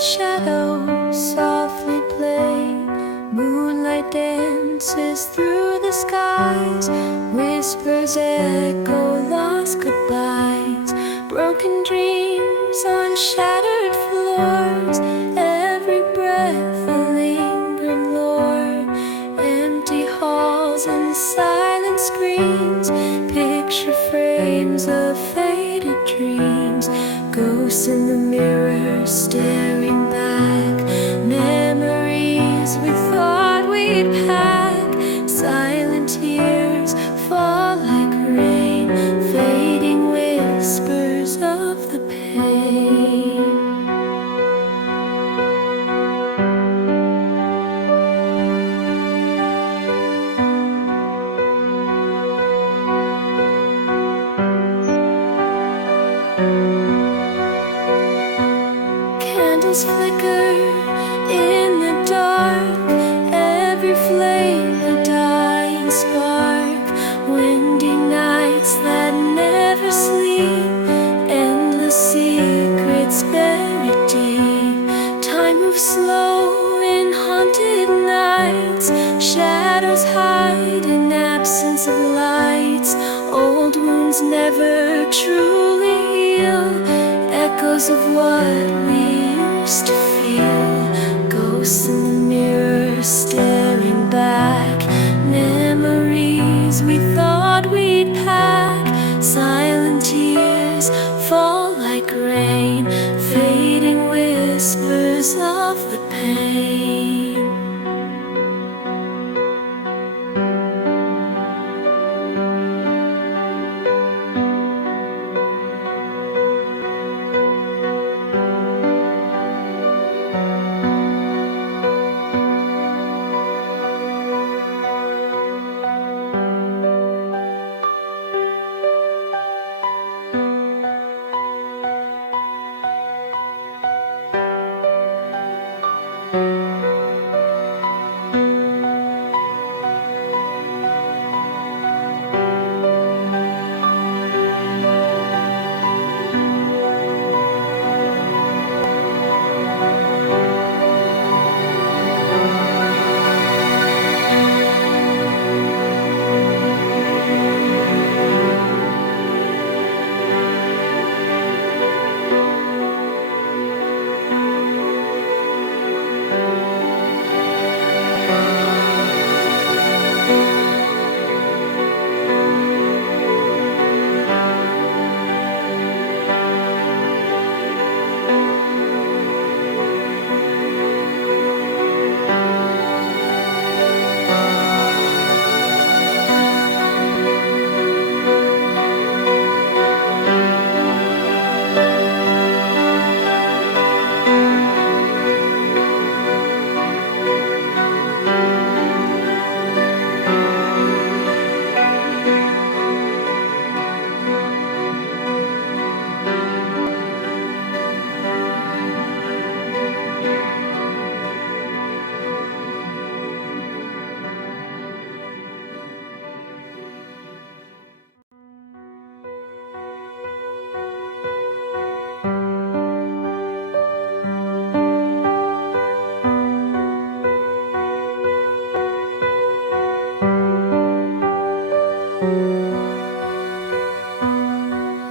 haunted shadows softly play. Moonlight dances through the skies. Whispers echo lost goodbyes. Broken dreams on shattered floors. Every breath a lingering lore. Empty halls and silent screens. Picture frames of faded dreams. Ghosts in the mirror staring back. Memories we thought we'd pack. Silent tears fall like rain. Fading whispers of the pain. Candles flicker in the dark. Every flame a dying spark. Windy nights that never sleep. Endless secrets buried deep. Time moves slow in haunted nights. Shadows hide in absence of lights. Old wounds never truly heal. Echoes of what we used to feel. Ghosts in the mirror staring back. Memories we thought we'd pack. Silent tears fall like rain. Fading whispers of the pain.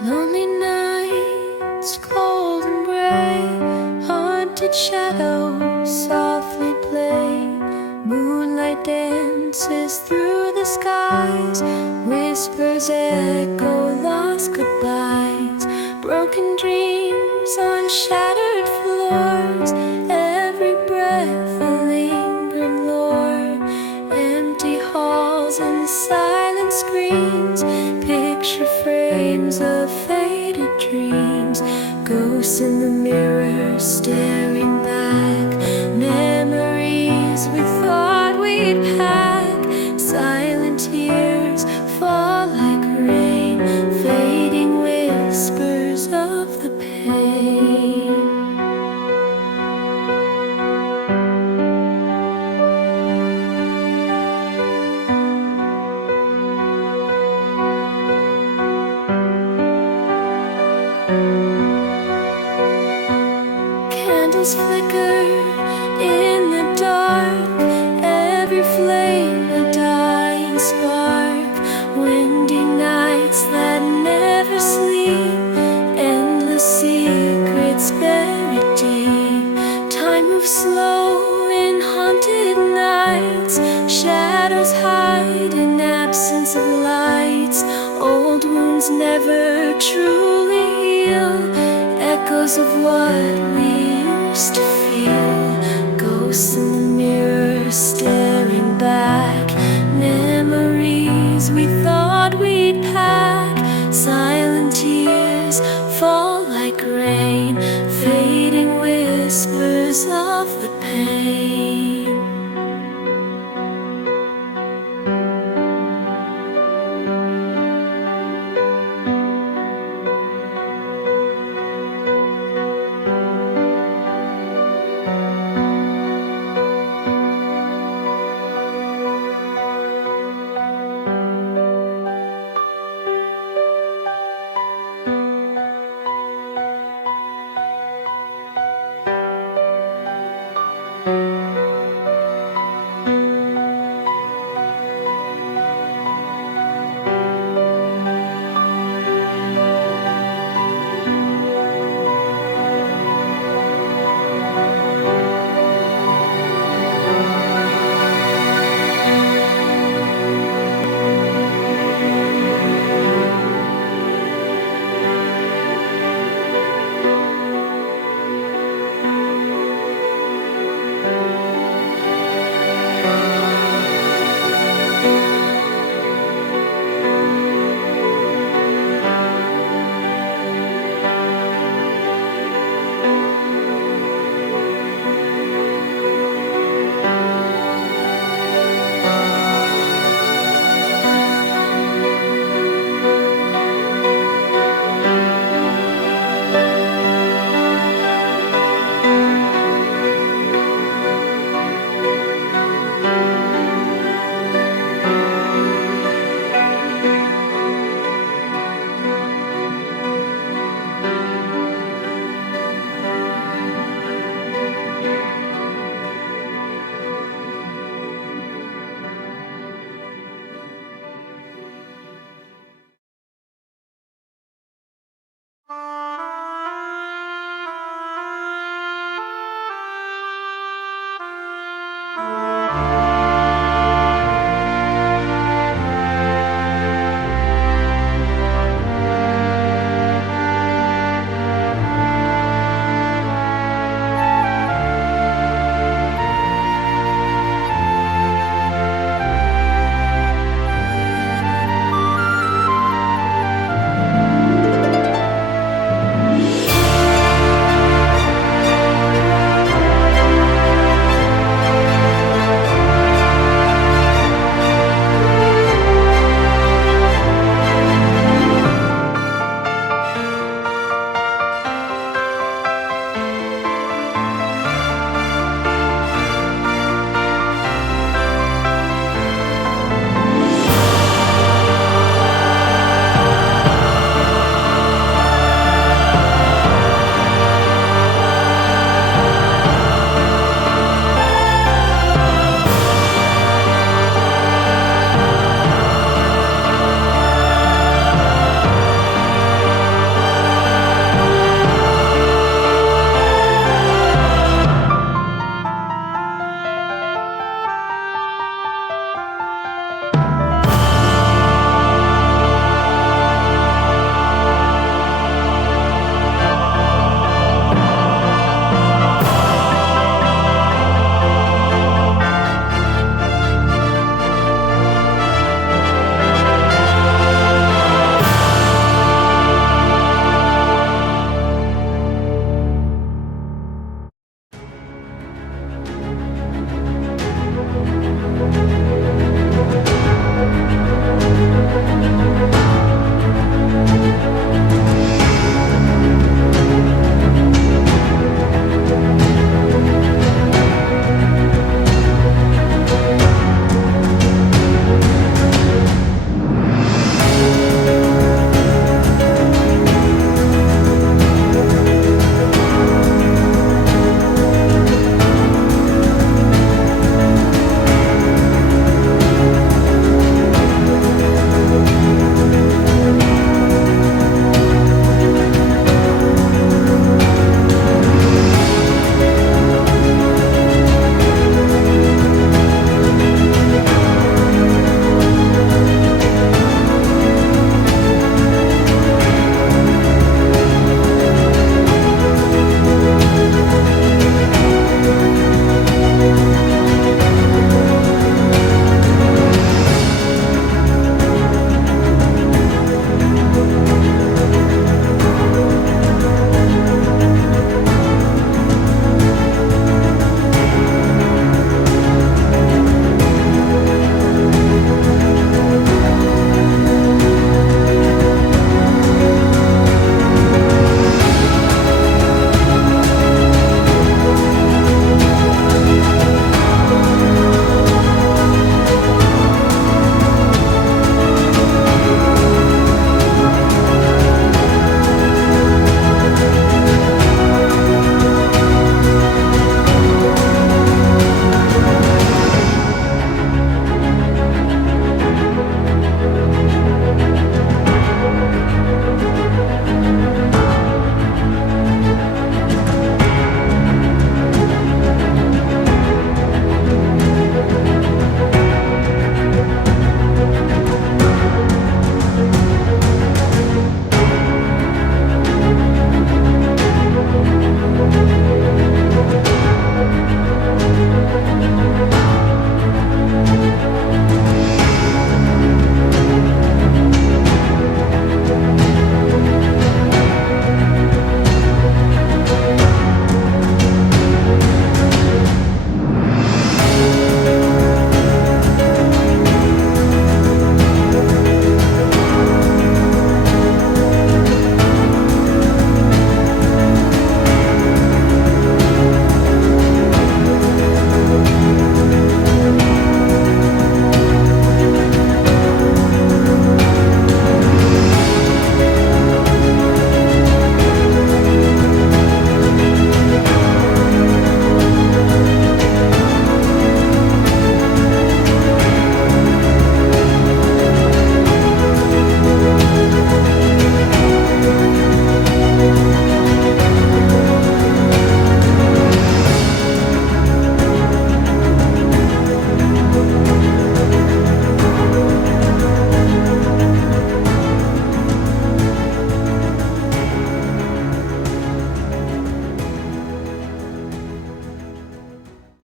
Lonely nights, cold and gray. Haunted shadows softly play. Moonlight dances through the skies. Whispers echo lost goodbyes. Broken dreams on shattered floors. Every breath a lingering lore. Empty halls and silent screens. Picture frames of faded dreams. Ghosts in the mirror staring back. Memories we thought we'd pack. Silent tears fall like rain. Fading whispers of the pain. never truly heal. Echoes of what we used to feel. Ghosts in the mirror staring back. Memories we thought we'd pack. Silent tears fall